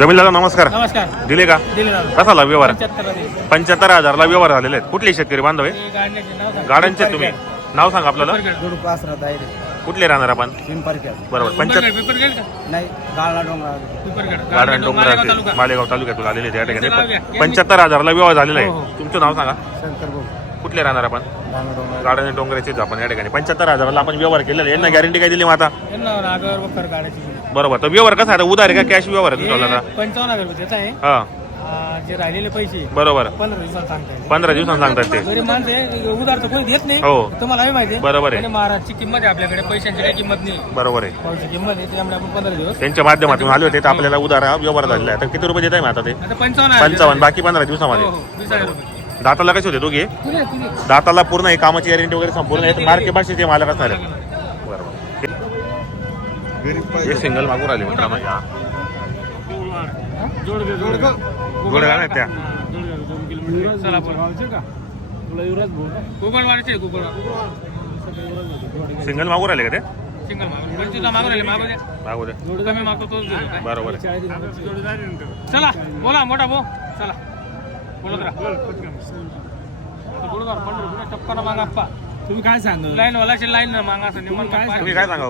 जमील दादा नमस्कार. नमस्कार. दिले का? दिले दादा. कसा झाला व्यवहार? 75,000 75,000ला व्यवहार झालेले आहेत. कुठले शेतकरी बांधव आहे? गाड्यांचे तुम्ही नाव सांगा आपल्याला. कुठले राहणार आपण? बरोबर. गार्डन डोंगराचे मालेगाव तालुक्यातून आलेले त्या ठिकाणी 75,000ला व्यवहार झालेला आहे. तुमचं नाव सांगा. कुठले राहणार आपण? गार्डन डोंगराचेच आपण या ठिकाणी 75,000ला आपण व्यवहार केलेला आहे. यांना गॅरंटी काय दिली मग आता? बरोबर. तर व्यवहार कसा आहे? उधार आहे का कॅश व्यवहार आहे तुमचा? 55,000 रुपये आहे. हा जे राहिलेले पैसे बरोबर 15 दिवसात सांगताय. 15 दिवसांत सांगतात ते. गरीब माणसं आहे, उधार तर कोणी देत नाही. हो तुम्हाला माहिती आहे. बरोबर आहे. महाराजची किंमत आहे आपल्याकडे, पैशांची काही किंमत नाही. बरोबर आहे. पैशाची किंमत आहे त्यामुळे आपण 15 दिवस त्यांच्या माध्यमातून आले होते तर आपल्याला उधार व्यवहार झालेला आहे. तर किती रुपये देत आहे आता ते? 55. बाकी 15 दिवसामध्ये. 20,000 रुपये. दाताला कसे होते दोघे? दाताला पूर्ण आहे, कामाची गॅरंटी वगैरे संपूर्ण आहे. मार्के भाषेचे मालक असणार आहे. बरोबर. हे सिंगल मागून आले मित्रांनो. जोडगा नाही त्या सिंगल मागून आले का ते? मागू दे. बरोबर आहे. चला बोला मोठा भाऊ. चला बोलत राहा. टप्पा मागा अप्पा. तुम्ही काय सांगा? लाईन वालाची लाईन मागा. तुम्ही काय सांगा?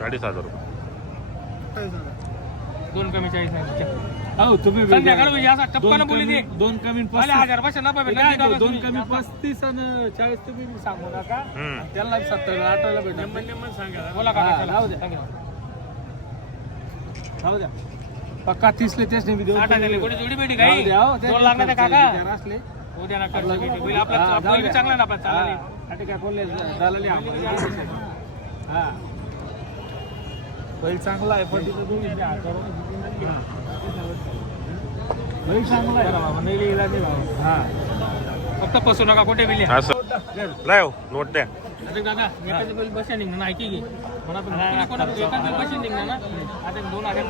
40,000 रुपये. दोन कमी 40 नाही. तुम्ही संध्याकाळी असा टप्पानं बोली दे. दोन कमी 1000 पैसे नफा भेटला. दोन कमी 35 आणि 40 तुम्ही सांगू नका. त्याला 70 18 भेटणार. सांगा बोला काका. राहू द्या राहू द्या. पक्का 30 ले तेच नाही देऊ. 60,000 कोणी जोडी भेटी काही 2 लागणार त्या काका असले उद्या ना कर्ज भेटी. बैल आपला बैल चांगला ना आपला चालले. अटे काय बोलले झालं हा बैल चांगला आहे. पण तिथं दोन्ही बैल चांगला आहे बाबा. नाही लिहिला नाही बाबा. हा फक्त पसू नका कुठे बिले. लाव नोट द्या. दादा एखादी बैल बसेल निघणार ऐकी की मला एखादी बसेल निघणार ना. आता 2,000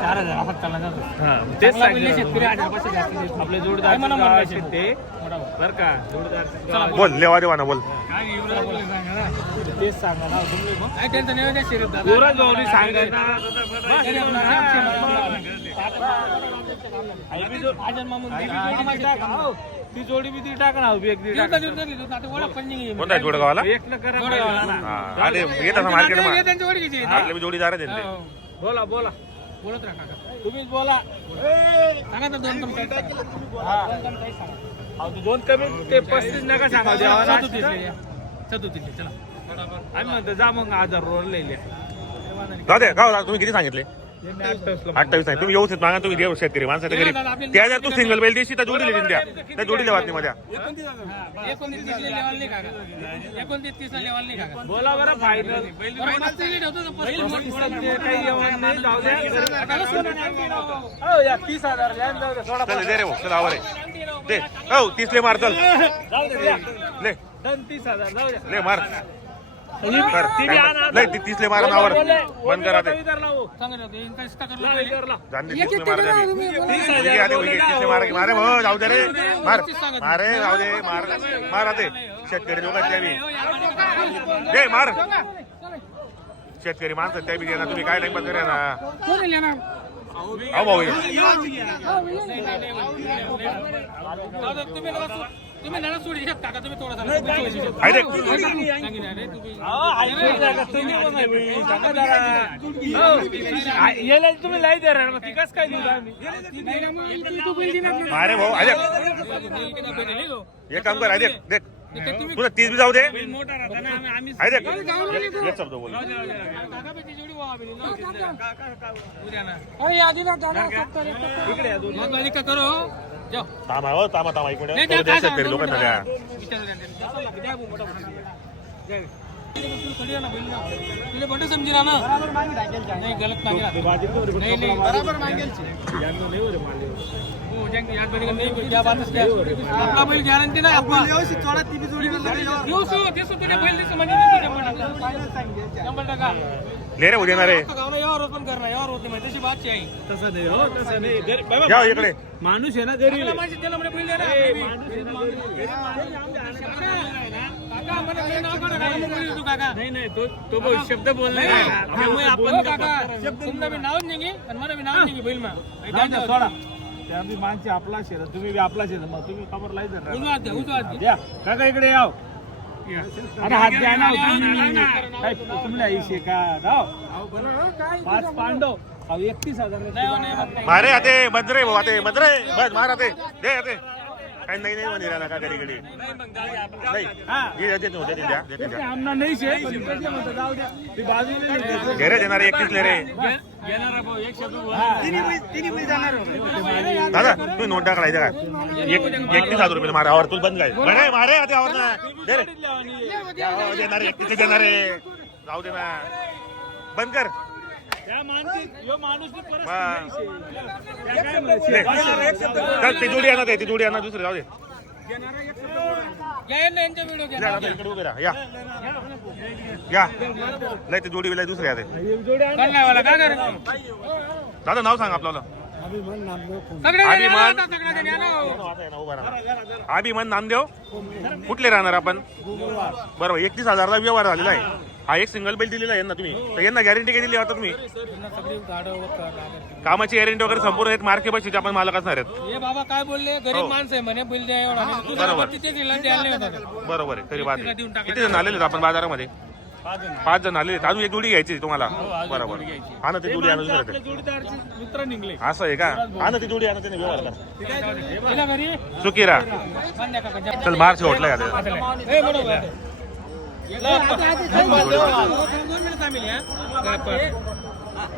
4,000 असा चालला जातो. तेच शेतकरी 1,000 पैसे जास्त आपले जोडदार म्हणा ते बरं का. जोडदार बोल लेवा देवा ना बोल. तेच सांगा ना तुम्ही. काय टेन्शन नाही द्या शरीर दादा. सांगा ती जोडी बी ती टाका ना. कोणता जोडगावाला? जोडीदार आहे. बोला बोला बोलत राहा काका. तुम्हीच बोला. सांगा तर 2 कमी. दोन कमी ते 35 नका सांगा. 37 चला आम्ही म्हणतो जा मग 1,000 रोड लिहिले. दादा गाव तुम्ही किती सांगितले? 28 नाही. तुम्ही व्यवस्थित मागा. तुम्ही देऊ शेतकरी माणसाच्या घरी. त्या जर तू सिंगल बैल देशी तर जोडी लिहिली द्या. त्या जोडी लेवात नाही माझ्या. 29 लेवल नाही काका. 29 लेवल नाही काका. बोला बरं फायनल. या 30,000 दे रे भाऊ. चल आवर दे. हो 30 ले मार. चल ले 30,000 जाऊ द्या. ले मार. नाही 30 ले मारा नावर बंद करा ते. मारे भाऊ जाऊ दे रे. मार मारे जाऊ दे. मारा ते शेतकरी लोक दे मार. शेतकरी माणसं त्या बी दे ना. तुम्ही काय टाइम बंद करा ना. अहो भाऊ तुम्ही नाना सोडी काका. तुम्ही थोडासा तुम्ही लाई द्या ती कस काय अरे भाऊ अरे एक काम कर. अरे देख तुला 30 बी जाऊ दे. करो तामा हो तामा तामा एक मिनिट. शेतकरी लोकांना द्या. समजी ना नाही गलत आपला बैल गॅरंटी नाही. ले रे उद्या रे. यावर पण करणार यावर होते माहिती तशी बातची आहे. तसं नाही हो तसं नाही. या इकडे माणूस आहे ना गरीब. नाही नाही तो बहुत शब्द बोलला त्यामुळे आपण तुमनं बी नाव निघी आणि मला बी नाव निघी बैल मा सोडा त्या बी माणसे आपला शेर तुम्ही बी आपला शेर मग तुम्ही खबर लाईत द्या काका इकडे याव अरे हात द्या ना काय तुमल्या ऐशी का जाओ 5 पांडव 31,000 मारे आते बद्रे भाऊ आते बद्रे बस मार आते दे आते काही नाही नाही म्हणे राहिला का घडी घडी नाही हे देते होते ते द्या देते द्या आमना नाही शे पण त्याचे म्हणतो जाऊ द्या ती बाजूने घेरे देणारे 31 ले रे घेणार भाऊ एक शब्द तिन्ही जाणार दादा तुम्ही नोट टाकायचं काय 31,000 रुपये मारा आवर तू बंद काय मारे मारे आते आवर ना दे रे देणारे 31 देणारे जाऊ दे ना बंद कर त्या माणूस यो माणूस चल ती जोडी आणा ती जोडी आणा दुसरे जाऊ दे इकडे उभे राहा या लय ती जोडी लय दुसरे आते दादा नाव सांग आपल्याला अभिमान नामदेव कुठले राहणार आपण बरोबर 31,000ला व्यवहार झालेला आहे हा एक सिंगल बेल दिलेला आहे ना तुम्ही तर यांना गॅरंटी काय दिली आता तुम्ही कामाची गॅरंटी वगैरे संपूर्ण आहेत मार्के बशीचे आपण मालक असणार आहेत हे बाबा काय बोलले गरीब माणसं आहे म्हणे बिल द्या बरोबर आहे खरी बात आहे किती जण आलेले आपण बाजारामध्ये 5 जण आलेले अजून एक जोडी घ्यायची तुम्हाला बरोबर हा ना ती जोडी आणून मित्र निघले असं आहे का हा ना ती जोडी आणून त्याने व्यवहार घरी चुकी राहा चल मार्च होटला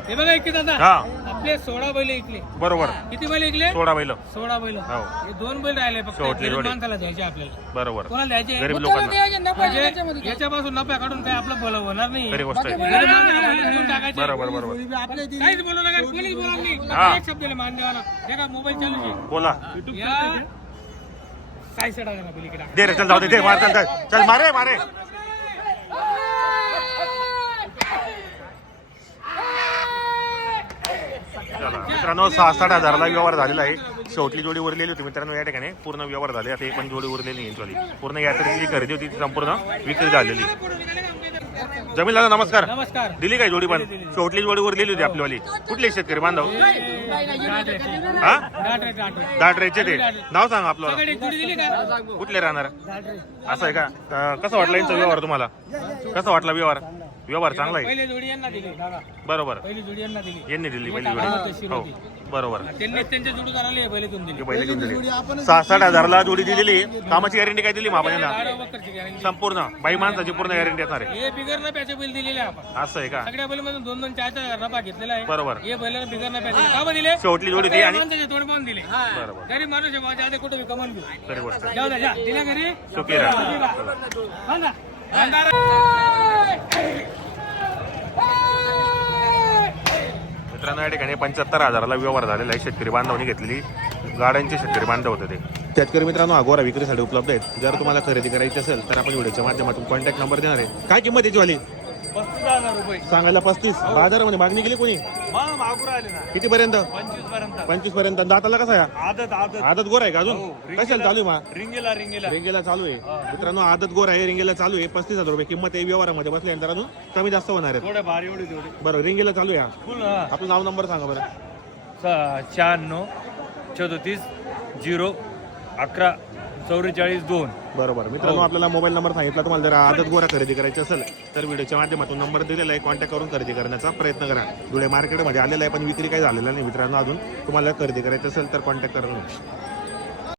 हे बघा इकडे दादा हा आपले 16 बैल इकले बरोबर किती बैल इकले 16 बैल 16 बैल हो हे 2 बैल राहिले फक्त शेवटली गरीब जोडी. माणसाला द्यायचे आपल्याला बरोबर कोणाला द्यायचे गरीब लोकांना म्हणजे याच्यापासून नफा काढून काय आपलं भलं होणार नाही खरी गोष्ट आहे गरीब माणसाला बैल देऊन टाकायचे बरोबर बरोबर काहीच बोलू नका कोणीच बोलणार नाही हा. एक शब्दाला मान द्यावा हे का मोबाईल चालू आहे बोला या काय सेट आहे ना पलीकडे दे रे चल जाऊ दे मार चल चल मारे मारे चला मित्रांनो 6-7 हजाराला व्यवहार झालेला आहे शेवटली जोडी उरलेली होती मित्रांनो या ठिकाणी पूर्ण व्यवहार झाले आता एक पण जोडी उरलेली यांची पूर्ण यात्रेची जी खरेदी होती ती संपूर्ण विक्री झालेली जमीन दादा नमस्कार नमस्कार दिली काय जोडी पण शेवटली जोडी उरलेली होती आपलीवाली कुठले शेतकरी बांधव हा दाटरेचे ते नाव सांगा आपल्याला कुठले राहणार असं आहे का कसं वाटलं यांचा व्यवहार तुम्हाला कसा वाटला व्यवहार चांगला आहे पहिले जोडी यांना दिली दादा बरोबर पहिली जोडी यांना दिली यांनी दिली पहिली जोडी हो बरोबर त्यांनी त्यांच्या जोडी करायला पहिले तुम्ही दिली ही पहिले घेऊन दिली 6-7 हजारला जोडी दिलेली कामाची गॅरंटी काय दिली मग आपण यांना गाडा वक्करची guarantee. संपूर्ण बाई माणसाची पूर्ण गॅरंटी असणार आहे हे बिगर नफ्याचे बिल दिलेले आहे आपण असं आहे का सगळ्या बैल मधून 2-2, 4-4 नफा घेतलेला आहे बरोबर हे बैलाला बिगर नफ्याचे का बरं दिले शेवटली जोडी ती आणि माणसाचे तोड पाहून दिले बरोबर गरीब माणूस आहे माझ्या आधी कुठे कमवून घेऊ खरी गोष्ट आहे. जाऊ द्या जा दिल्या घरी सुखी राहा मित्रांनो या ठिकाणी 75 हजाराला व्यवहार झालेला आहे शेतकरी बांधवांनी घेतलेली गाड्यांचे शेतकरी बांधव होते ते शेतकरी मित्रांनो अगोरा विक्रीसाठी उपलब्ध आहेत जर तुम्हाला खरेदी करायची असेल तर आपण व्हिडिओच्या माध्यमातून कॉन्टॅक्ट नंबर देणार आहे काय किंमत याची वाली 35,000 रुपये सांगायला 35 बाजारामध्ये मागणी केली कोणी मागू राहिले ना किती पर्यंत 25 पर्यंत 25 पर्यंत दाताला कसा आहे आदत आदत गोर आहे का अजून कशाला चालू आहे मा रिंगेला रिंगेला चालू आहे मित्रांनो आदत गोर आहे रिंगेला चालू आहे 35,000 रुपये किंमत आहे व्यवहारामध्ये बसल्यानंतर अजून कमी जास्त होणार आहे थोडे भारी एवढे तेवढे बरं रिंगेला चालू आहे फुल आपलं नाव नंबर सांगा बरं 96 34 0 11 44 2 बरोबर मित्रांनो आपल्याला मोबाईल नंबर सांगितला तुम्हाला जर आदत गोरा खरेदी करायची असेल तर व्हिडिओच्या माध्यमातून नंबर दिलेला आहे कॉन्टॅक्ट करून खरेदी करण्याचा प्रयत्न करा धुळे मार्केटमध्ये आलेला आहे पण विक्री काही झालेला नाही मित्रांनो अजून तुम्हाला खरेदी करायची असेल तर कॉन्टॅक्ट करा